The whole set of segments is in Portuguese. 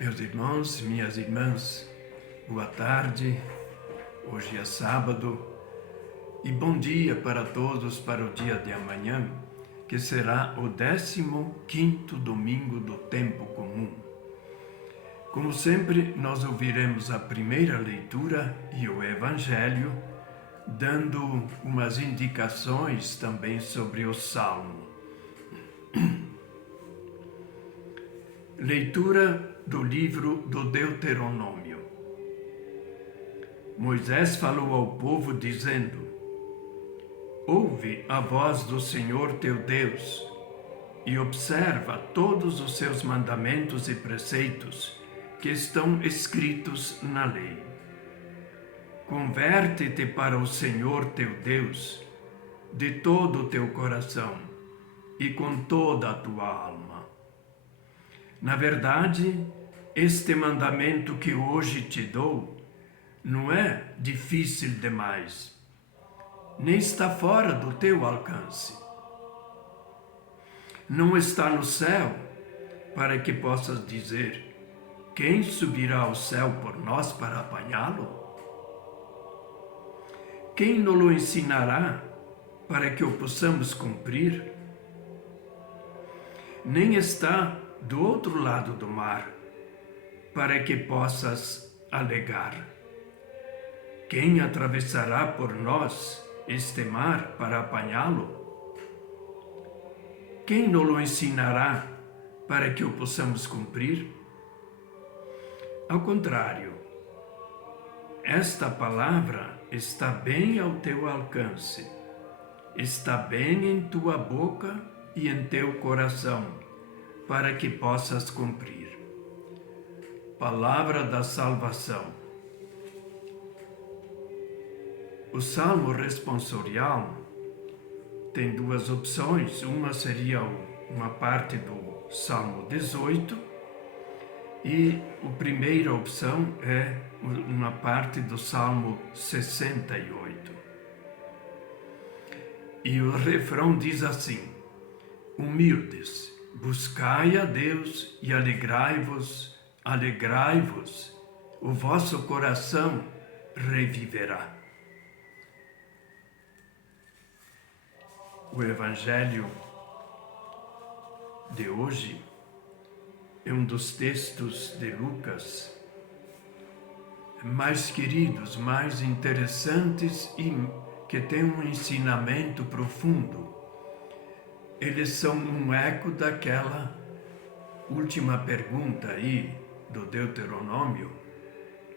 Meus irmãos e minhas irmãs, boa tarde. Hoje é sábado e bom dia para todos para o dia de amanhã, que será o 15º domingo do tempo comum. Como sempre, nós ouviremos a primeira leitura e o Evangelho, dando umas indicações também sobre o Salmo. Leitura do livro do Deuteronômio. Moisés falou ao povo dizendo: Ouve a voz do Senhor teu Deus e observa todos os seus mandamentos e preceitos que estão escritos na lei. Converte-te para o Senhor teu Deus de todo o teu coração e com toda a tua alma. Na verdade, este mandamento que hoje te dou não é difícil demais, nem está fora do teu alcance. Não está no céu para que possas dizer: quem subirá ao céu por nós para apanhá-lo? Quem nos ensinará para que o possamos cumprir? Nem está do outro lado do mar para que possas alegar: quem atravessará por nós este mar para apanhá-lo? Quem nos ensinará para que o possamos cumprir? Ao contrário, esta palavra está bem ao teu alcance, está bem em tua boca e em teu coração, para que possas cumprir. Palavra da salvação. O Salmo responsorial tem duas opções. Uma seria uma parte do Salmo 18 e a primeira opção é uma parte do Salmo 68. E o refrão diz assim: humildes, buscai a Deus e alegrai-vos, o vosso coração reviverá. O Evangelho de hoje é um dos textos de Lucas mais queridos, mais interessantes e que tem um ensinamento profundo. Eles são um eco daquela última pergunta aí do Deuteronômio: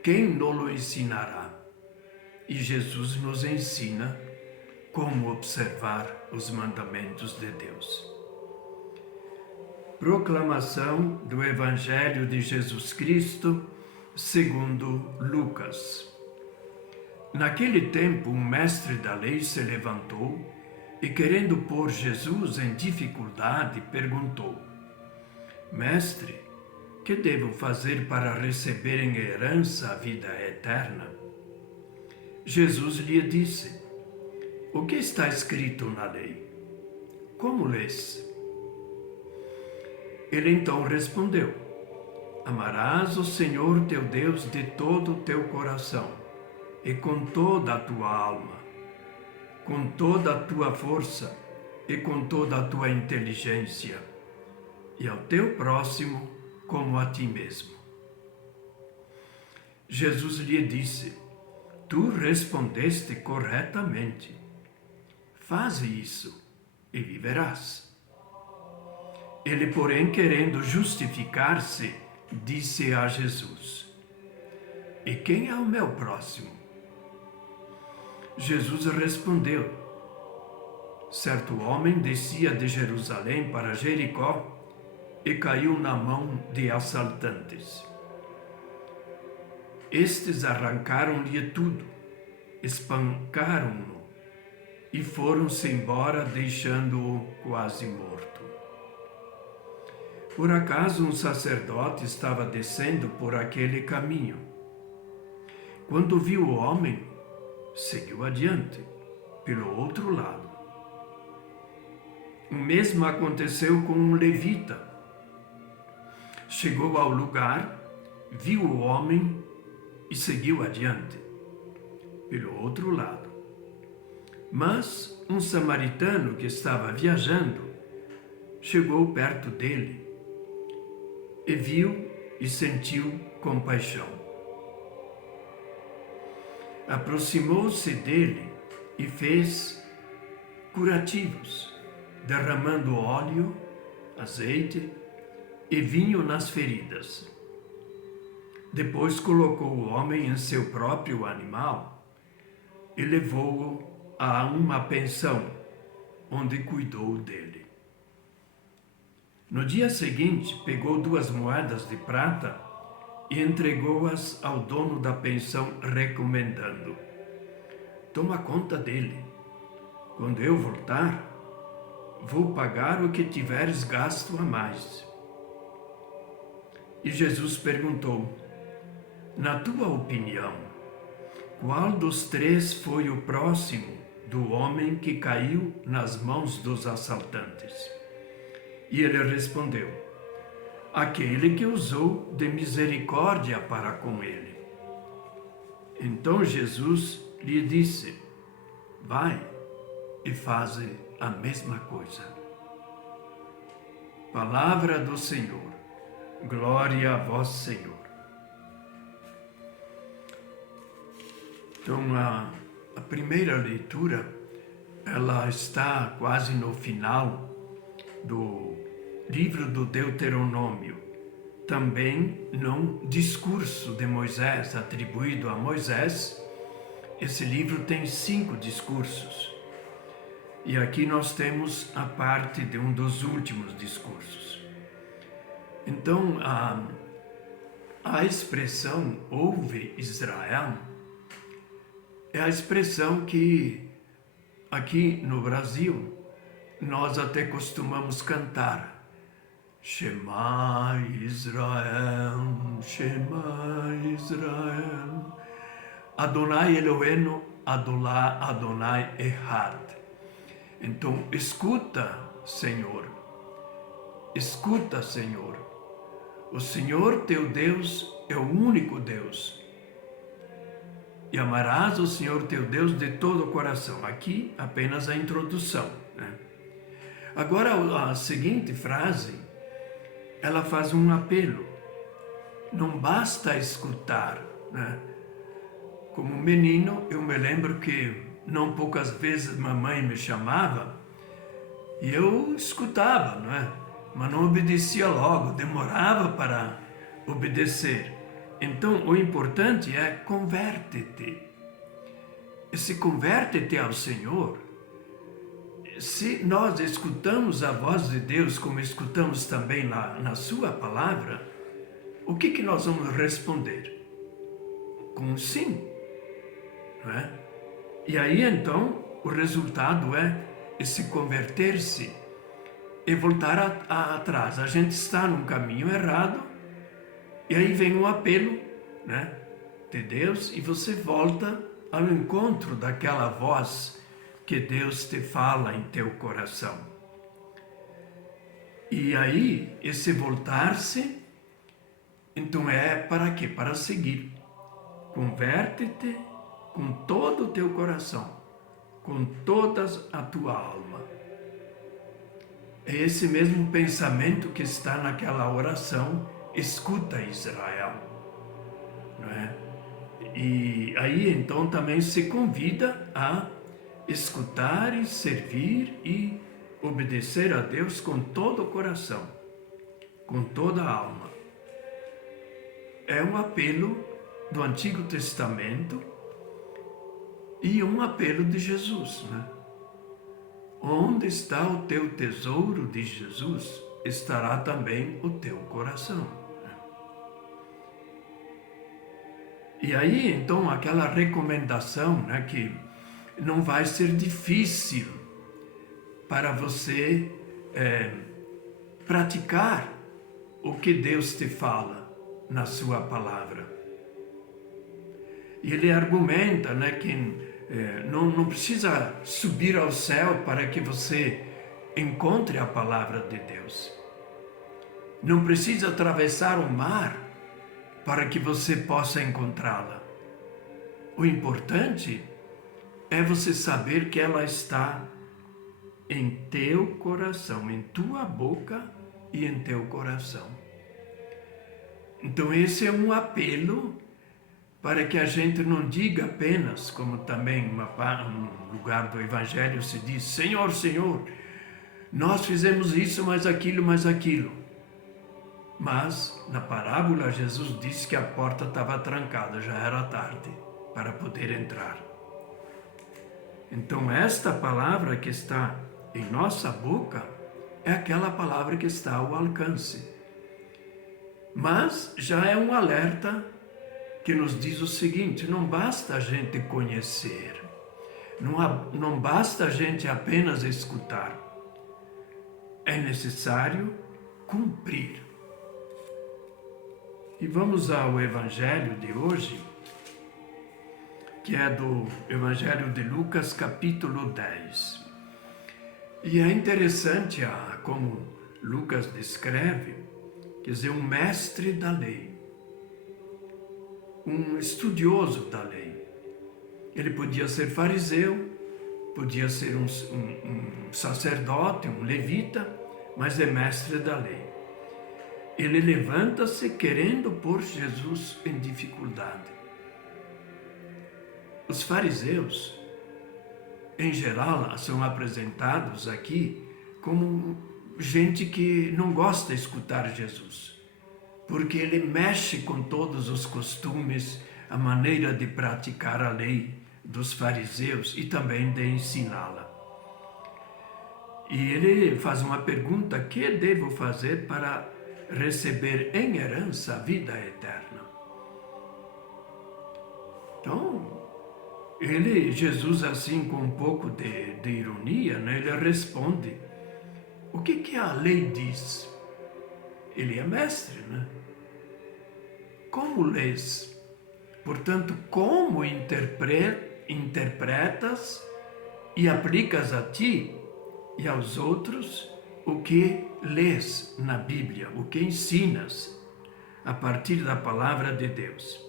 quem nos ensinará? E Jesus nos ensina como observar os mandamentos de Deus. Proclamação do Evangelho de Jesus Cristo segundo Lucas. Naquele tempo, um mestre da lei se levantou e, querendo pôr Jesus em dificuldade, perguntou: Mestre, que devo fazer para receber em herança a vida eterna? Jesus lhe disse: o que está escrito na lei? Como lês? Ele então respondeu: amarás o Senhor teu Deus de todo o teu coração e com toda a tua alma, com toda a tua força e com toda a tua inteligência, e ao teu próximo como a ti mesmo. Jesus lhe disse: tu respondeste corretamente. Faze isso e viverás. Ele, porém, querendo justificar-se, disse a Jesus: e quem é o meu próximo? Jesus respondeu: certo homem descia de Jerusalém para Jericó e caiu na mão de assaltantes. Estes arrancaram-lhe tudo, espancaram-no e foram-se embora, deixando-o quase morto. Por acaso um sacerdote estava descendo por aquele caminho. Quando viu o homem, seguiu adiante, pelo outro lado. O mesmo aconteceu com um levita. Chegou ao lugar viu o homem e seguiu adiante, pelo outro lado. Mas um samaritano que estava viajando chegou perto dele e viu e sentiu compaixão. Aproximou-se dele e fez curativos, derramando óleo, azeite e vinho nas feridas. Depois colocou o homem em seu próprio animal e levou-o a uma pensão, onde cuidou dele. No dia seguinte, pegou 2 moedas de prata e entregou-as ao dono da pensão, recomendando: toma conta dele. Quando eu voltar, vou pagar o que tiveres gasto a mais. E Jesus perguntou: na tua opinião, qual dos 3 foi o próximo do homem que caiu nas mãos dos assaltantes? E ele respondeu: aquele que usou de misericórdia para com ele. Então Jesus lhe disse: vai e faze a mesma coisa. Palavra do Senhor. Glória a vós, Senhor. Então, a primeira leitura, ela está quase no final do livro do Deuteronômio, também num discurso de Moisés, atribuído a Moisés. Esse livro tem 5 discursos. E aqui nós temos a parte de um dos últimos discursos. Então, a expressão ouve Israel é a expressão que aqui no Brasil nós até costumamos cantar. Shema Israel, Shema Israel, Adonai Eloheinu, Adonai Echad. Então, escuta, Senhor. Escuta, Senhor. O Senhor teu Deus é o único Deus. E amarás o Senhor teu Deus de todo o coração. Aqui apenas a introdução, né? Agora a seguinte frase, ela faz um apelo. Não basta escutar, né? Como menino, eu me lembro que não poucas vezes mamãe me chamava e eu escutava, não é? Mas não obedecia logo, demorava para obedecer. Então, o importante é converte-te. E se converte-te ao Senhor, se nós escutamos a voz de Deus, como escutamos também na sua palavra, o que nós vamos responder? Com um sim, não é? E aí, então, o resultado é se converter-se e voltar atrás. A gente está num caminho errado, e aí vem um apelo, né, de Deus, e você volta ao encontro daquela voz que Deus te fala em teu coração. E aí, esse voltar-se, então é para quê? Para seguir. Converte-te com todo o teu coração, com toda a tua alma. É esse mesmo pensamento que está naquela oração, escuta Israel, não é? E aí então também se convida a escutar e servir e obedecer a Deus com todo o coração, com toda a alma. É um apelo do Antigo Testamento e um apelo de Jesus, né? Onde está o teu tesouro, de Jesus, estará também o teu coração. E aí, então, aquela recomendação, né, que não vai ser difícil para você praticar o que Deus te fala na sua palavra. E ele argumenta, né, que não precisa subir ao céu para que você encontre a palavra de Deus. Não precisa atravessar o mar para que você possa encontrá-la. O importante é você saber que ela está em teu coração, em tua boca e em teu coração. Então esse é um apelo para que a gente não diga apenas, como também um lugar do Evangelho se diz, Senhor, Senhor, nós fizemos isso, mais aquilo, mais aquilo. Mas, na parábola, Jesus disse que a porta estava trancada, já era tarde, para poder entrar. Então, esta palavra que está em nossa boca é aquela palavra que está ao alcance. Mas já é um alerta que nos diz o seguinte: não basta a gente conhecer, não basta a gente apenas escutar, é necessário cumprir. E vamos ao Evangelho de hoje, que é do Evangelho de Lucas, capítulo 10. E é interessante como Lucas descreve, quer dizer, um mestre da lei, um estudioso da lei. Ele podia ser fariseu, podia ser um sacerdote, um levita, mas é mestre da lei. Ele levanta-se querendo pôr Jesus em dificuldade. Os fariseus, em geral, são apresentados aqui como gente que não gosta de escutar Jesus, porque ele mexe com todos os costumes, a maneira de praticar a lei dos fariseus e também de ensiná-la. E ele faz uma pergunta: que devo fazer para receber em herança a vida eterna? Então, Jesus, assim, com um pouco de ironia, né, ele responde: o que a lei diz? Ele é mestre, né? Como lês? Portanto, como interpretas e aplicas a ti e aos outros o que lês na Bíblia, o que ensinas a partir da palavra de Deus?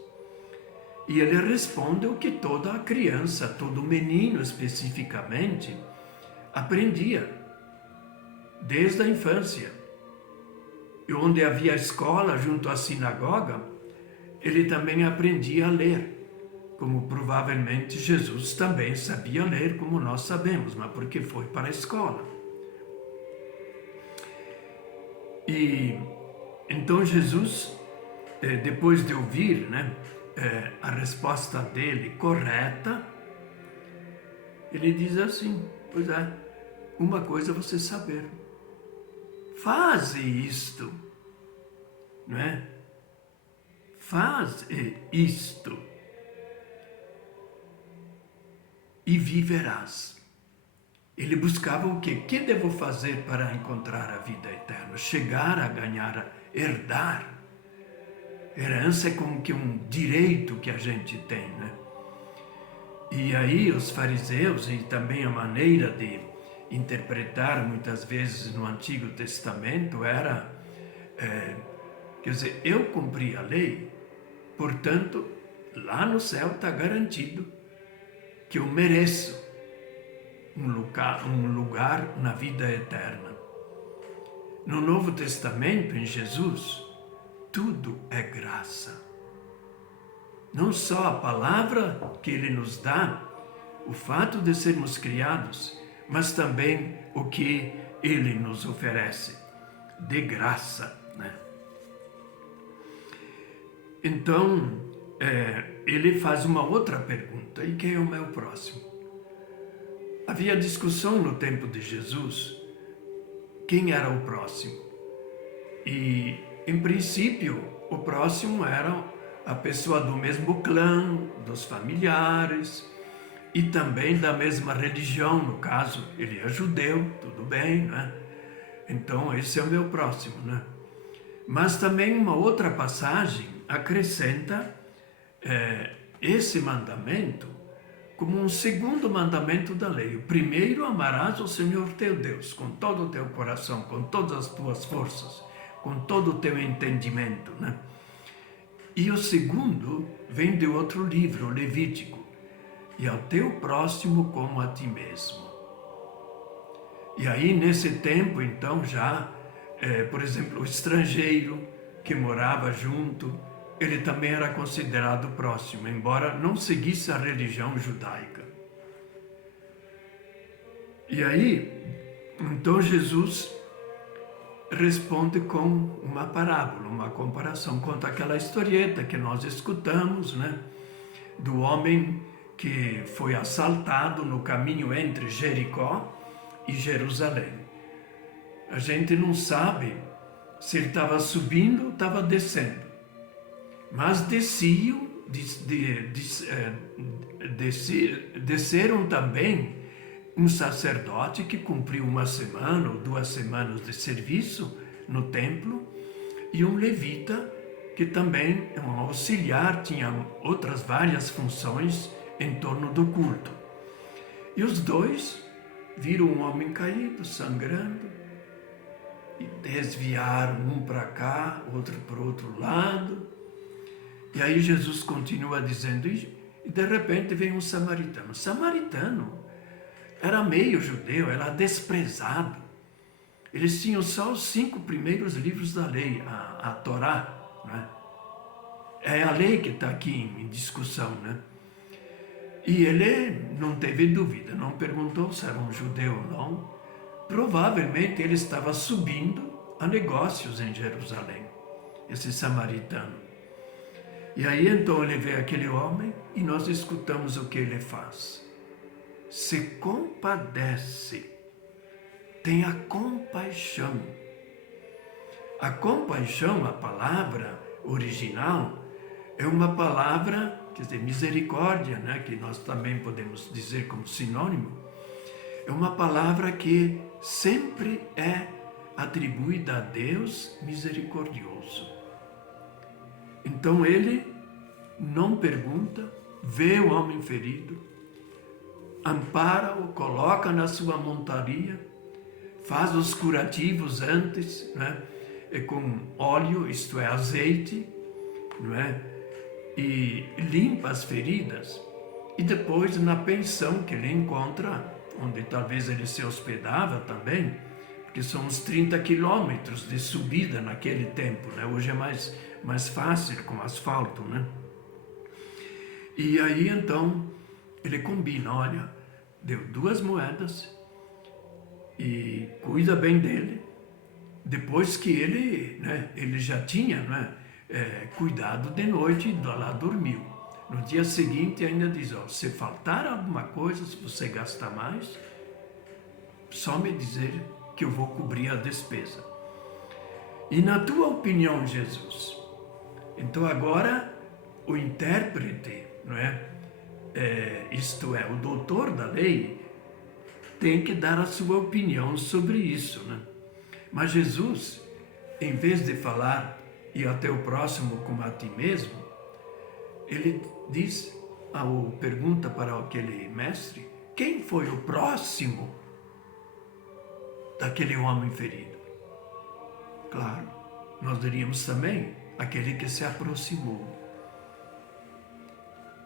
E ele responde o que toda criança, todo menino especificamente, aprendia desde a infância. E onde havia escola junto à sinagoga, ele também aprendia a ler, como provavelmente Jesus também sabia ler, como nós sabemos, mas porque foi para a escola. E então Jesus, depois de ouvir, né, a resposta dele correta, ele diz assim: pois é, uma coisa é você saber, faze isto, não é? Faz isto e viverás. Ele buscava o quê? O que devo fazer para encontrar a vida eterna? Chegar a ganhar, herdar. Herança é como que um direito que a gente tem, né? E aí os fariseus, e também a maneira de interpretar muitas vezes no Antigo Testamento era, quer dizer, eu cumpri a lei, portanto, lá no céu está garantido que eu mereço um lugar na vida eterna. No Novo Testamento, em Jesus, tudo é graça. Não só a palavra que Ele nos dá, o fato de sermos criados, mas também o que Ele nos oferece, de graça, né? Então, ele faz uma outra pergunta: e quem é o meu próximo? Havia discussão no tempo de Jesus, quem era o próximo? E, em princípio, o próximo era a pessoa do mesmo clã, dos familiares, e também da mesma religião, no caso, ele é judeu, tudo bem, né? Então, esse é o meu próximo, né? Mas também uma outra passagem acrescenta esse mandamento como um segundo mandamento da lei. O primeiro: amarás o Senhor teu Deus com todo o teu coração, com todas as tuas forças, com todo o teu entendimento, né? E o segundo vem de outro livro, o Levítico. E ao teu próximo como a ti mesmo. E aí, nesse tempo, então, já, por exemplo, o estrangeiro que morava junto, ele também era considerado próximo, embora não seguisse a religião judaica. E aí, então Jesus responde com uma parábola, uma comparação, conta aquela historieta que nós escutamos, né? Do homem que foi assaltado no caminho entre Jericó e Jerusalém. A gente não sabe se ele estava subindo ou estava descendo, mas desceram também um sacerdote que cumpriu 1 semana ou 2 semanas de serviço no templo e um levita que também é um auxiliar, tinha outras várias funções em torno do culto. E os dois viram um homem caído, sangrando, e desviaram um para cá, outro para o outro lado. E aí Jesus continua dizendo, e de repente vem um samaritano. Samaritano era meio judeu, era desprezado. Eles tinham só os 5 primeiros livros da lei, a Torá, né? É a lei que está aqui em discussão, né? E ele não teve dúvida, não perguntou se era um judeu ou não. Provavelmente ele estava subindo a negócios em Jerusalém, esse samaritano. E aí então ele vê aquele homem e nós escutamos o que ele faz. Se compadece, tenha compaixão. A compaixão, a palavra original, é uma palavra, quer dizer, misericórdia, né, que nós também podemos dizer como sinônimo, é uma palavra que sempre é atribuída a Deus misericordioso. Então ele não pergunta, vê o homem ferido, ampara-o, coloca na sua montaria, faz os curativos antes, né, com óleo, isto é, azeite, não é? E limpa as feridas. E depois, na pensão que ele encontra, onde talvez ele se hospedava também, porque são uns 30 quilômetros de subida naquele tempo, né? Hoje é mais fácil com asfalto, né? E aí então ele combina, olha, deu 2 moedas e cuida bem dele, depois que ele, né, ele já tinha, né, cuidado de noite e lá dormiu. No dia seguinte ainda diz, ó, se faltar alguma coisa, se você gastar mais, só me dizer que eu vou cobrir a despesa. E na tua opinião, Jesus? Então agora o intérprete, não é? Isto é, o doutor da lei, tem que dar a sua opinião sobre isso, né? Mas Jesus, em vez de falar, e até o próximo como a ti mesmo, ele diz, pergunta para aquele mestre, quem foi o próximo daquele homem ferido? Claro, nós diríamos também, aquele que se aproximou.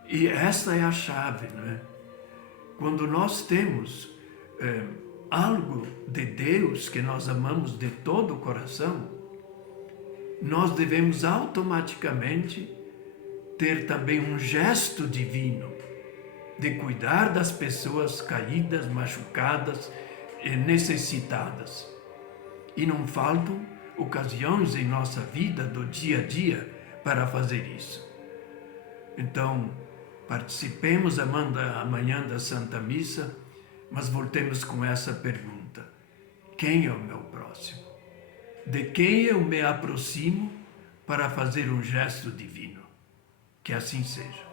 E essa é a chave, não é? Quando nós temos algo de Deus que nós amamos de todo o coração, nós devemos automaticamente ter também um gesto divino de cuidar das pessoas caídas, machucadas, necessitadas. E não faltam ocasiões em nossa vida, do dia a dia, para fazer isso. Então, participemos amanhã da Santa Missa, mas voltemos com essa pergunta: quem é o meu próximo? De quem eu me aproximo para fazer um gesto divino? Que assim seja.